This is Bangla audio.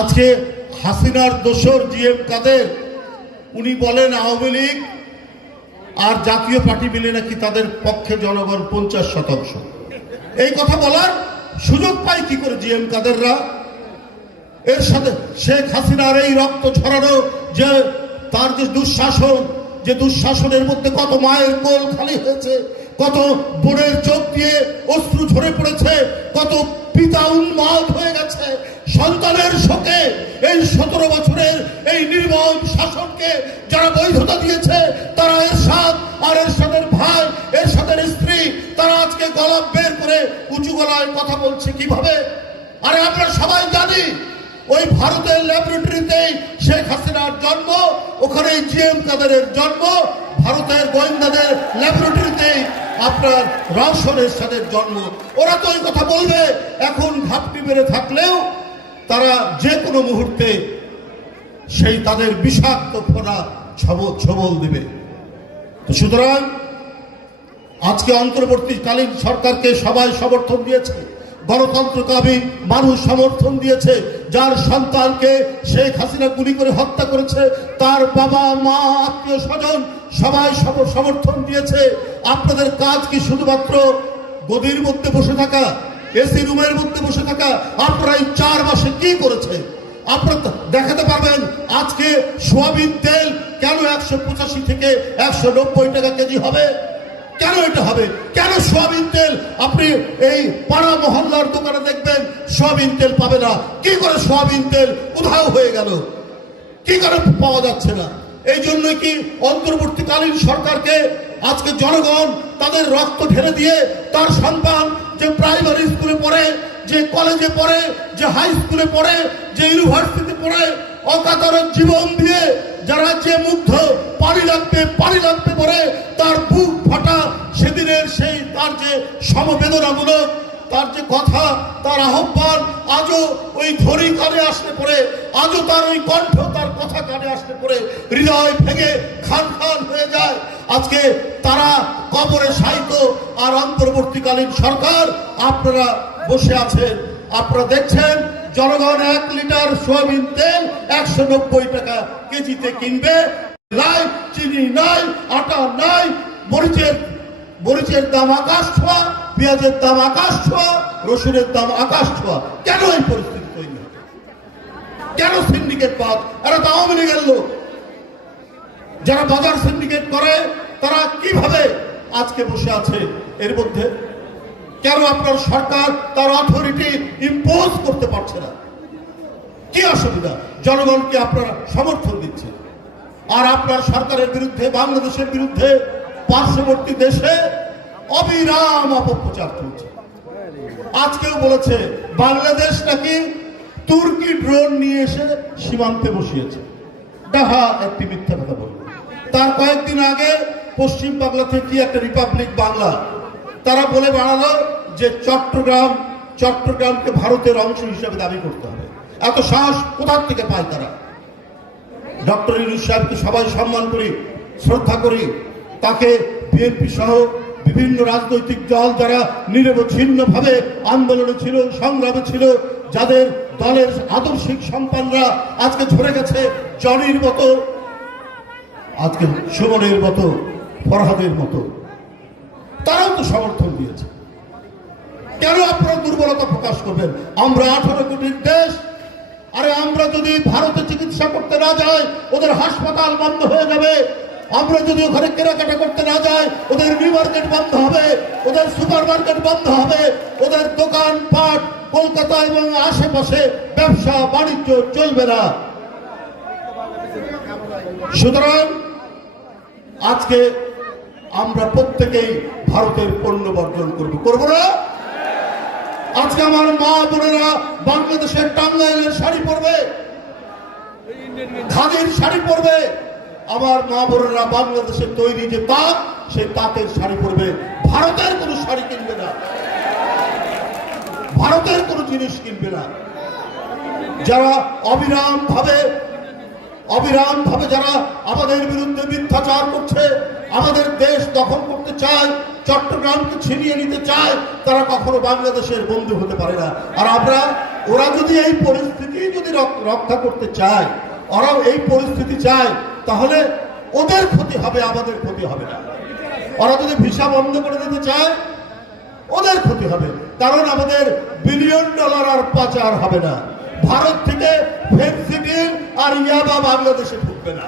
আজকে হাসিনার দোসর জিএম কাদের উনি বলেন আওয়ামী লীগ আর জাতীয় পার্টি মিলে নাকি তাদের পক্ষে জনগণ 50%। এই কথা বলার সুযোগ পায় কি করে জিএম কাদেররা? এর সাথে শেখ হাসিনার এই রক্ত ঝরানো যে তার যে দুঃশাসন, যে দুঃশাসনের মধ্যে কত মায়ের কোল খালি হয়েছে, কত বোনের চোখ দিয়ে অশ্রু ঝরে পড়েছে, কত পিতা উন্মাদ হয়ে গেছে সন্তানের শোকে। এই 17 বছরের এই নির্মম শাসনকে যারা বৈধতা দিয়েছে তারা এরশাদ আর এরশাদের ভাই, এরশাদের স্ত্রী, তারা আজকে গলা বের করে উঁচু গলায় কথা বলছে কিভাবে? আরে আমরা সবাই জানি ওই ভারতের ল্যাবরেটরিতেই শেখ হাসিনার জন্ম, ওখানে জিএম কাদেরের জন্ম, ভারতের গোয়েন্দাদের ল্যাবরেটরিতেই আপনার রওশন এরশাদের জন্ম। ওরা তো ওই কথা বলবে। এখন ঘাপটি মেরে থাকলেও তারা যে কোনো মুহূর্তে সেই তাদের বিষাক্ত ফোনা ছবল দেবে। তো সুতরাং আজকে অন্তর্বর্তীকালীন সরকারকে সবাই সমর্থন দিয়েছে, গণতন্ত্রকামী মানুষ সমর্থন দিয়েছে। যার সন্তানকে শেখ হাসিনা গুলি করে হত্যা করেছে তার বাবা মা আত্মীয় স্বজন সবাই সমর্থন দিয়েছে। আপনাদের কাজ কি শুধুমাত্র গদির মধ্যে বসে থাকা, এসি রুমের মধ্যে বসে থাকা? আপনারা এই 4 মাসে কি করেছে আপনারা দেখাতে পারবেন? আজকে সোয়াবিন তেল কেন 185 থেকে 190 টাকা কেজি হবে? কেন এটা হবে? কেন সোয়াবিন তেল আপনি এই পাড়া মহল্লার দোকানে দেখবেন সোয়াবিন তেল পাবে না? কি করে সোয়াবিন তেল উধাও হয়ে গেল? কি করে পাওয়া যাচ্ছে না? এই জন্য কি অন্তর্বর্তীকালীন সরকারকে আজকে জনগণ তাদের রক্ত ঢেলে দিয়ে তার সন্তান যে প্রাইমারি স্কুলে পড়ে, যে কলেজে পড়ে, যে হাই স্কুলে পড়ে, যে ইউনিভার্সিটিতে পড়ে, অকাতরে জীবন দিয়ে যারা যে মুগ্ধ পানি লাগবে করে তার বুক ফাটা সেদিনের সেই তার যে সমবেদনামূলক তার যে কথা, তার আহ্বান আজও ওই ধরি কানে আসতে পড়ে, আজও তার ওই কণ্ঠ, তার কথা কানে আসতে পড়ে হৃদয় ভেঙে খান খান হয়ে যায়। আজকে তারা কবরে শায়িত, আর অন্তর্বর্তীকালীন সরকার আপনারা বসে আছেন। আপনারা দেখছেন জনগণ 1 লিটার সোয়াবিন তেল 190 টাকা কেজিতে কিনবে। নাই চিনি নাই, আটা নাই, মরিচের দাম আকাশ ছোঁয়া, পেঁয়াজের দাম আকাশ ছোঁয়া, রসুনের দাম আকাশ ছোঁয়া। কেন এই পরিস্থিতি তৈরি হচ্ছে? কেন সিন্ডিকেট পাত? এরা তো আওয়ামী লীগের লোক। যারা বাজার সিন্ডিকেট করে তারা কিভাবে আজকে বসে আছে এর মধ্যে? কেন আপনার সরকার তার অথরিটি ইম্পোজ করতে পারছে না? কি অসুবিধা? জনগণকে আপনারা সমর্থন দিচ্ছেন, আর আপনার সরকারের বিরুদ্ধে, বাংলাদেশের বিরুদ্ধে পার্শ্ববর্তী দেশে অবিরাম অপপ্রচার চলছে। আজকেও বলেছে বাংলাদেশ নাকি তুর্কি ড্রোন নিয়ে এসে সীমান্তে বসিয়েছে। ডাহা একটি মিথ্যা কথা বলল। তার কয়েকদিন আগে পশ্চিম বাংলা থেকে একটা রিপাবলিক বাংলা তারা বলে বাড়ালো যে চট্টগ্রামকে ভারতের অংশ হিসেবে দাবি করতে হবে। এত সাহস কোথা থেকে পায় তারা? ডক্টর ইউনূস সাহেবকে সবাই সম্মান করি, শ্রদ্ধা করি। তাকে বিএনপি সহ বিভিন্ন রাজনৈতিক দল যারা নিরবচ্ছিন্নভাবে আন্দোলনে ছিল, সংগ্রামে ছিল, যাদের দলের আদর্শিক সন্তানরা আজকে ঝরে গেছে, জনির মতো, আজকে সুমনের মতো, ফরহাদের মতো, তারাও তো সমর্থন দিয়েছে। কেন আপনারা দুর্বলতা প্রকাশ করবেন? আমরা 18 কোটির দেশ। আরে আমরা যদি ভারতে চিকিৎসা করতে না যাই ওদের হাসপাতাল বন্ধ হয়ে যাবে। আমরা যদি ওখানে কেনাকাটা করতে না যাই ওদের নিউ মার্কেট বন্ধ হবে, ওদের সুপার মার্কেট বন্ধ হবে, ওদের দোকানপাট কলকাতা এবং আশেপাশে ব্যবসা বাণিজ্য চলবে না। সুতরাং আজকে আমরা প্রত্যেকেই ভারতের পণ্য বর্জন করবো না? আজকে আমার মা বোনেরা বাংলাদেশের টাঙ্গাইলের শাড়ি পরবে, খাদির শাড়ি পরবে। আমার মা বোনেরা বাংলাদেশের তৈরি যে তাঁত, সেই তাঁতের শাড়ি পরবে। ভারতের কোনো শাড়ি কিনবে না, ভারতের কোনো জিনিস কিনবে না। যারা অবিরাম ভাবে যারা আমাদের বিরুদ্ধে মিথ্যাচার করছে, আমাদের দেশ দখল করতে চায়, চট্টগ্রামকে ছিনিয়ে নিতে চায়, তারা কখনো বাংলাদেশের বন্ধু হতে পারে না। আর আমরা ওরা যদি এই পরিস্থিতি যদি রক্ষা করতে চায়, ওরাও এই পরিস্থিতি চায়, তাহলে ওদের ক্ষতি হবে, আমাদের ক্ষতি হবে না। ওরা যদি ভিসা বন্ধ করে দিতে চায়, ওদের ক্ষতি হবে, কারণ আমাদের বিলিয়ন ডলার আর পাচার হবে না। ভারত থেকে ফেন্সিডিল আর ইয়াবা বাংলাদেশে ঢুকবে না।